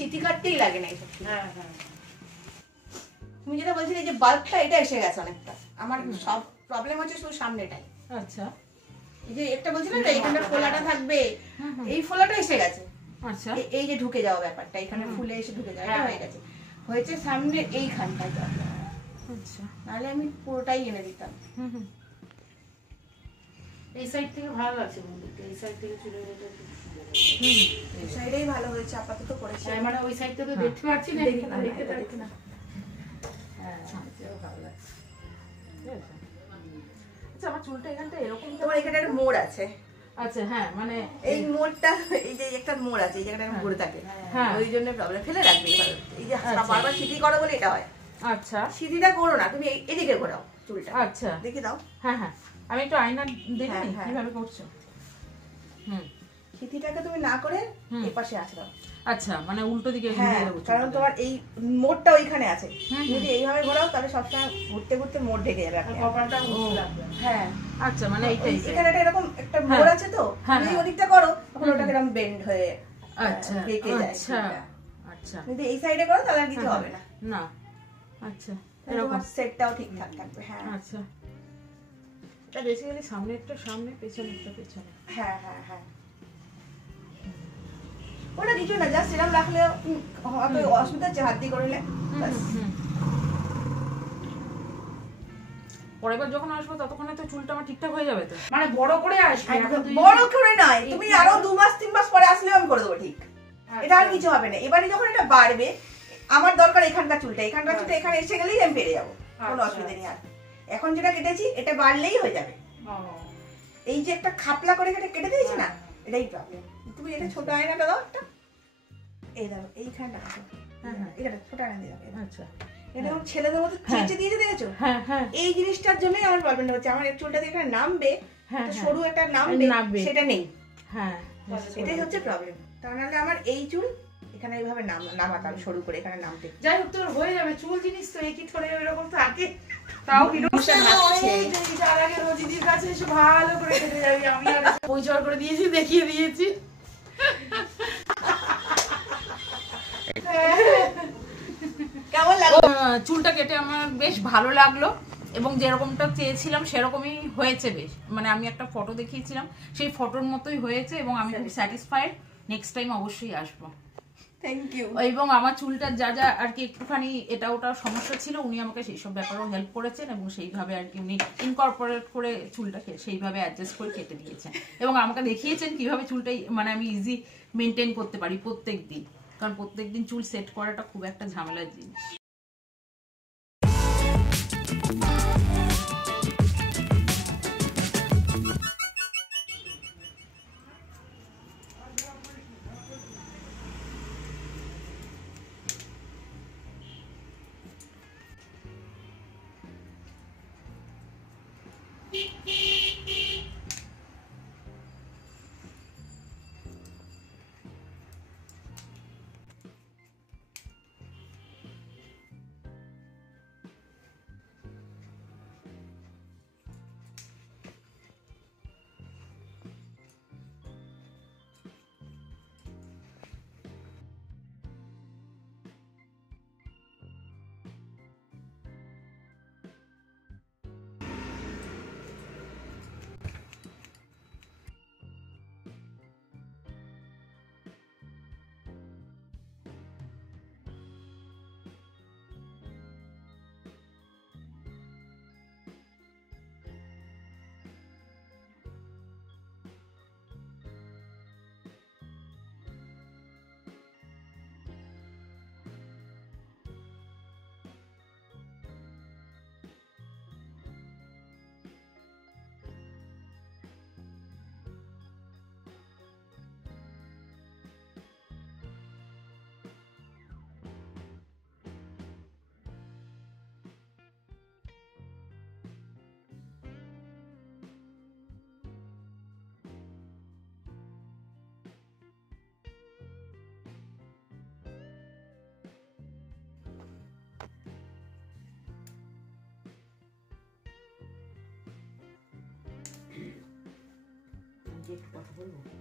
City কাটতেই লাগে না এইসব। হ্যাঁ হ্যাঁ, তুমি যেটা বলছিলে যে বাল্বটা, এটা এসে গেছে অনেকটা। আমার সব প্রবলেম হচ্ছে শুধু সামনেটাই। আচ্ছা এই যে একটা বলছিলাম না এখানটা ফোলাটা থাকবে, এই ফোলাটা এসে গেছে। আচ্ছা, এই যে ঢুকে যাওয়া ব্যাপারটা, এখানে ফুলে এসে ঢুকে যাওয়া, এটা হয়ে গেছে। হয়েছে সামনে এইখানটায়, আচ্ছা, নাহলে আমি পুরোটাই এনে দিতাম। এই সাইড থেকে ভালো লাগছে বন্ধুকে, এই সাইড থেকে চলে গেলে এই সাইডেই ভালো হয়েছে আপাতত করেছি। মানে ওই সাইডটা তো দেখতে পাচ্ছি না, দেখে না, দেখতে এটা পাচ্ছি দেখে না। না। হ্যাঁ, এটাও ভালো লাগছে। আচ্ছা, আমার চুলটা এখানটা এরকম, তোমার এখানে একটা মোড় আছে। আচ্ছা হ্যাঁ, মানে এই মোড়টা, এই যে একটা মোড় আছে, এই জায়গাটা এরকম ঘুরে থাকে, হ্যাঁ, ওই জন্য প্রবলেম। ফেলে রাখবে এবার, এই যে বারবার সিটি করো বলে এটা হয়। আচ্ছা, সিটিটা করো না, তুমি এদিকে ঘোরাও চুলটা। আচ্ছা, দেখে দাও। হ্যাঁ হ্যাঁ, আমি একটু আয়না দেখি হ্যাঁ, হ্যাঁ। কিভাবে করছো। সিটিটাকে তুমি না করে এই পাশে আসে দাও। আচ্ছা, মানে উল্টো দিকে হ্যাঁ, ঘুরিয়ে দেবো কারণ চুলটাকে। তোমার এই মোড়টা ওইখানে আছে, যদি এইভাবে ঘোরাও তাহলে সবসময় ঘুরতে ঘুরতে মোড় ঢেকে যাবে আপনি। কপালটা ঘুরতে লাগবে। হ্যাঁ, আচ্ছা, মানে এইটাই এখানে একটা এরকম একটা মোড় আছে, তো তুমি ওদিকটা করো তখন ওটাকে এরকম বেন্ড হয়ে আচ্ছা বেঁকে যায়। আচ্ছা আচ্ছা, যদি এই সাইডে করো তাহলে আর কিছু হবে না। না, আচ্ছা, এরকম সেটটাও ঠিকঠাক থাকবে। হ্যাঁ আচ্ছা, এটা বেসিক্যালি সামনে একটা সামনে, পেছনে একটা পেছনে। হ্যাঁ হ্যাঁ হ্যাঁ, ওটা কিছু না, জাস্ট এরকম রাখলে অত অসুবিধা হচ্ছে হাত দিয়ে করলে। পরের বার যখন আসবো ততক্ষণে তো চুলটা আমার ঠিকঠাক হয়ে যাবে তো, মানে বড় করে আসবে। বড় করে নয়, তুমি আরো 2 মাস 3 মাস পরে আসলেও আমি করে দেবো ঠিক। এটা আর কিছু হবে না। এবারে যখন এটা বাড়বে, আমার দরকার এখানকার চুলটা, এখানে এসে গেলেই আমি পেরে যাবো, কোনো অসুবিধা নেই। আর এখন যেটা কেটেছি এটা বাড়লেই হয়ে যাবে। এই যে একটা খাপলা করে কেটে দিয়েছি না, এটাই প্রবলেম। তুমি এটা ছোট আয়নাটা দাও একটা, এই দাও এইখানটা রাখো। হ্যাঁ, এটা ছোট আয়না দিয়ে দাও। আচ্ছা, এটা যখন ছেলেদের মতো চেঁচে দিয়েছে দেখেছো? হ্যাঁ হ্যাঁ, এই জিনিসটার জন্যই আমার প্রবলেমটা হচ্ছে। আমার চুলটা দিয়ে এখানে নামবে, সরু একটা নামবে, সেটা নেই। হ্যাঁ, এটাই হচ্ছে প্রবলেম। তা নাহলে আমার এই চুল এখানে এইভাবে নামাতাম সরু করে, এখানে নামতে। যাই হোক, তোর হয়ে যাবে। চুল জিনিস তো একই ধরে এরকম থাকে, তাও তার আগে রোজিদির কাছে এসে ভালো করে কেটে যাবি। আমি আর পরিচয় করে দিয়েছি, দেখিয়ে দিয়েছি। কেমন লাগলো? চুলটা কেটে আমার বেশ ভালো লাগলো, এবং যেরকমটা চেয়েছিলাম সেরকমই হয়েছে বেশ। মানে আমি একটা ফটো দেখিয়েছিলাম, সেই ফটোর মতোই হয়েছে, এবং আমি খুব স্যাটিসফাইড। নেক্সট টাইম অবশ্যই আসবো। Thank you. এবং আমার চুলটার যা যা আর কি একটুখানি এটা ওটা সমস্যা ছিল, উনি আমাকে সেই সব ব্যাপারেও হেল্প করেছেন, এবং সেইভাবে আর কি উনি ইনকর্পোরেট করে চুলটাকে সেইভাবে অ্যাডজাস্ট করে কেটে দিয়েছেন, এবং আমাকে দেখিয়েছেন কিভাবে চুলটাই মানে আমি ইজি মেনটেন করতে পারি প্রত্যেক দিন, কারণ প্রত্যেক দিন চুল সেট করাটা খুব একটা ঝামেলার জিনিস।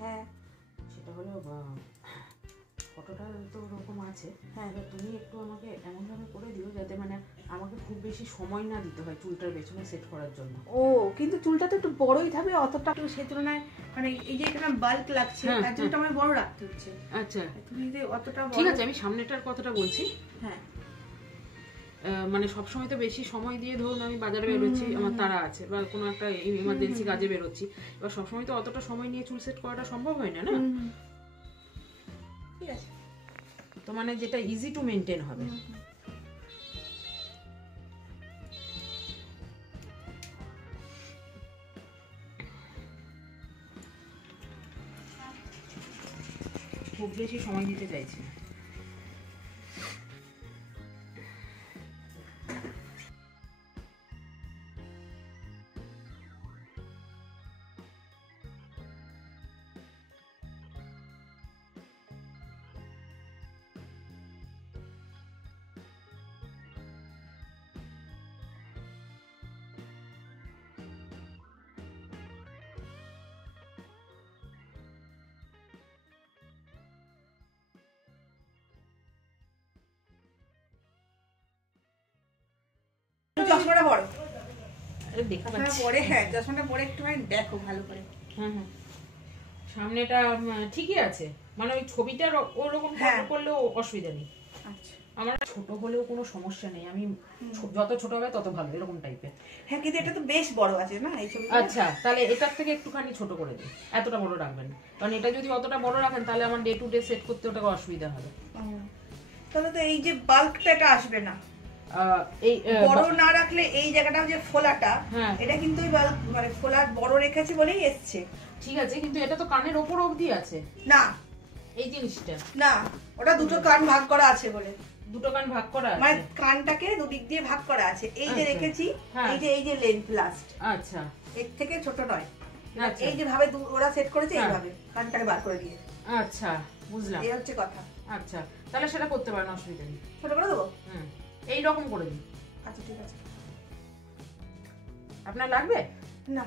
হ্যাঁ, সেটা হলো ফটোটা তো ওরকম আছে। হ্যাঁ, এবার তুমি একটু আমাকে এমনভাবে করে দিও যাতে মানে আমাকে খুব বেশি সময় না দিতে হয় চুলটার পেছনে সেট করার জন্য। ও কিন্তু চুলটা তো একটু বড়ই থাকবে, অতটা একটু সেই তুলনায় মানে এই যে এখানে বাল্ক লাগছে তার জন্য আমার বড় রাখতে হচ্ছে। আচ্ছা তুমি যদি অতটা ঠিক আছে, আমি সামনেটার কথাটা বলছি। হ্যাঁ মানে সবসময় তো বেশি সময় দিয়ে ধরুন আমি বাজারে বেরোচ্ছি, আমার তাড়া আছে বা কোনো একটা ইমার্জেন্সি কাজে বেরোচ্ছি, এবার সবসময় তো অতটা সময় নিয়ে চুল সেট করাটা সম্ভব হয় না, না? ঠিক আছে, তো মানে যেটা ইজি টু মেনটেন হবে। খুব বেশি সময় দিতে চাইছি না। চশমাটা বড় দেখা পাচ্ছি। পরে, হ্যাঁ চশমাটা পরে একটুখানি দেখো ভালো করে। হ্যাঁ হ্যাঁ, সামনেটা ঠিকই আছে, মানে ওই ছবিটার ওরকম করলেও অসুবিধা নেই। আচ্ছা, আমার ছোট হলেও কোনো সমস্যা নেই, আমি যত ছোট হবে তত ভালো, এরকম টাইপের। হ্যাঁ কিন্তু এটা তো বেশ বড় আছে না এই ছবি। আচ্ছা, তাহলে এটার থেকে একটুখানি ছোট করে দিন, এতটা বড় রাখবেন না। কারণ এটা যদি অতটা বড় রাখেন তাহলে আমার ডে টু ডে সেট করতে ওটা অসুবিধা হবে। তাহলে তো এই যে বাল্কটা এটা আসবে না, এই বড় না রাখলে এই জায়গাটা যে ফোলাটা, এটা কিন্তু ওই বাল্ক মানে ফোলা বড় রেখেছে বলেই এসছে। ঠিক আছে, কিন্তু এটা তো কানের ওপর অবধি আছে না, এই জিনিসটা না ওটা দুটো কান ভাগ করা আছে বলে, দুটো কান ভাগ করা আছে, মানে কানটাকে দুদিক দিয়ে ভাগ করা আছে। এই যে রেখেছি, এই যে লেন্থ লাস্ট, আচ্ছা এর থেকে ছোট নয়। আচ্ছা, এই যে ভাবে ওরা সেট করেছে এইভাবে কানটাকে বার করে দিয়ে। আচ্ছা বুঝলাম, এই হচ্ছে কথা। আচ্ছা তাহলে সেটা করতে পারেন, অসুবিধা নেই। ছোট করে দেবো? এই রকম করে দিন। আচ্ছা ঠিক আছে। আপনার লাগবে না?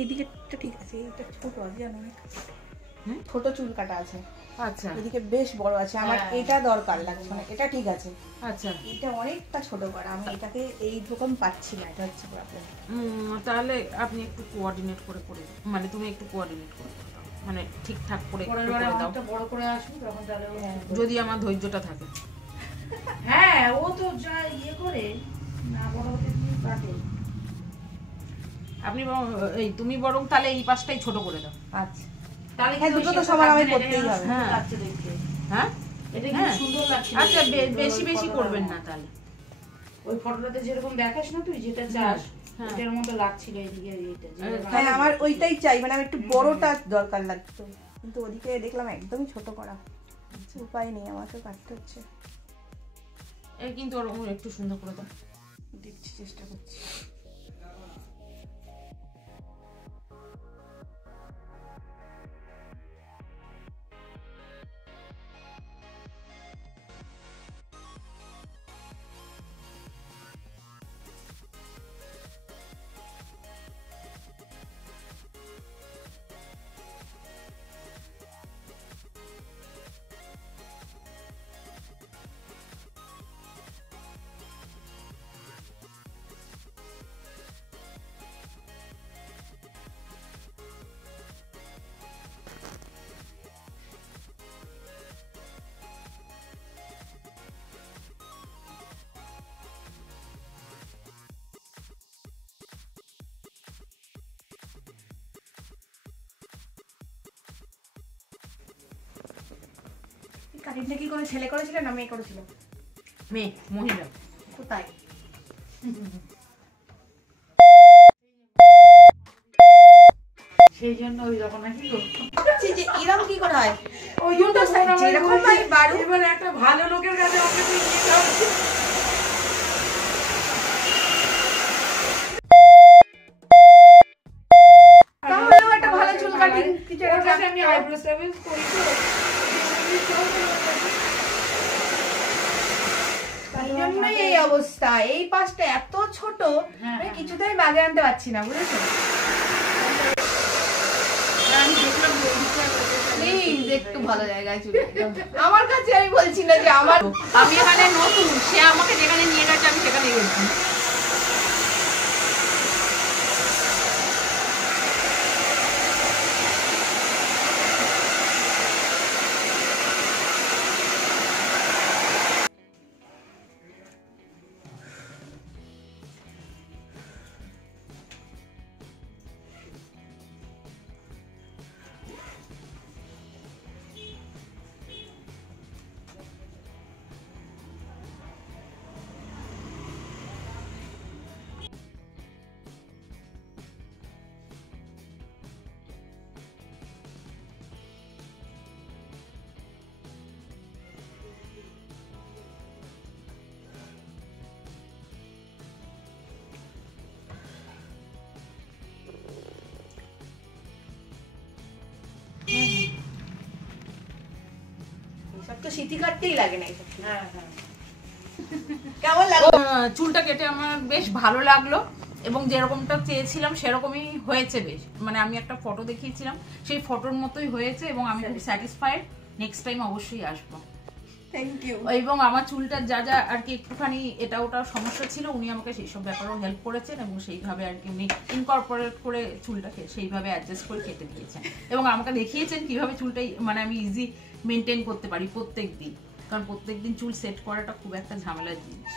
এইদিকেটা ঠিক আছে, এটা ছোট আছে জানো, অনেক ছোট চুল কাটা আছে। আচ্ছা, এদিকে বেশ বড় আছে, আমার এটা দরকার লাগছে না, এটা ঠিক আছে। আচ্ছা, এটা অনেকটা ছোট করা, আমি এটাকে এইরকম পাচ্ছি না, এটা হচ্ছে প্রবলেম। তাহলে আপনি একটু কোঅর্ডিনেট করে মানে তুমি একটু কোঅর্ডিনেট করে দাও, মানে ঠিকঠাক করে করে দাও, বড় করে আসুন তখন তাহলে যদি আমার ধৈর্যটা থাকে। হ্যাঁ, ও তো যা ইয়ে করে না বড় হতে দিয়ে কাটে। আপনি তুমি বরং তাহলে এই পাশটাই ছোট করে দাও। আচ্ছা, তাহলে হ্যাঁ, দুটো তো সবার আমি করতেই হবে। হ্যাঁ। লাগছে দেখতে। হ্যাঁ, এটা হ্যাঁ। কি সুন্দর লাগছে। আচ্ছা, বেশি বেশি করবেন না তাহলে। ওই ফটোটাতে যেরকম দেখাস না তুই যেটা চাস এটার মতো লাগছিল এইদিকে এইটা। হ্যাঁ, আমার ওইটাই চাই, মানে আমি একটু বড়টা দরকার লাগতো, কিন্তু ওদিকে দেখলাম একদমই ছোট করা, উপায় নেই, আমাকে কাটতে হচ্ছে। এই কিন্তু ওরকম একটু সুন্দর করে দাও। দেখছি, চেষ্টা করছি। কাটিংটা কি কোনো ছেলে করেছিল না মেয়ে করেছিল? মেয়ে, মহিলা। কোথায়? সেই জন্য ওই রকম নাকি গো। যে এরকম কি করে হয়? ওই দুটো সাইড যেরকম হয় বাড়ু। এবার একটা ভালো লোকের কাছে ওকে তুই নিয়ে যাও। তাহলেও একটা ভালো চুল কাটিং কিছু ওর একটা কাছে আমি আইব্রো সেভিংস করি তো। এই জন্যই এই অবস্থা, এই পাশটা এত ছোট, আমি কিছুতেই বাগে আনতে পারছি না, বুঝেছো? আমি দেখলাম প্লিজ একটু ভালো জায়গায় চুল আমার কাছে, আমি বলছি না যে আমার, আমি এখানে নতুন, সে আমাকে যেখানে নিয়ে গেছে আমি সেখানে গেছি। সব তো সিটি কাটতেই লাগে না এইসব। হ্যাঁ হ্যাঁ। কেমন লাগলো? চুলটা কেটে আমার বেশ ভালো লাগলো এবং যেরকমটা চেয়েছিলাম সেরকমই হয়েছে বেশ, মানে আমি একটা ফটো দেখিয়েছিলাম সেই ফটোর মতোই হয়েছে এবং আমি খুব স্যাটিসফাইড। নেক্সট টাইম অবশ্যই আসবো। Thank you. এবং আমার চুলটার যা যা আর কি একটুখানি এটা ওটা সমস্যা ছিল উনি আমাকে সেই সব ব্যাপারেও হেল্প করেছেন এবং সেইভাবে আর কি উনি ইনকর্পোরেট করে চুলটাকে সেইভাবে অ্যাডজাস্ট করে কেটে দিয়েছেন এবং আমাকে দেখিয়েছেন কিভাবে চুলটাই মানে আমি ইজি মেনটেন করতে পারি প্রত্যেক দিন, কারণ প্রত্যেক দিন চুল সেট করাটা খুব একটা ঝামেলার জিনিস।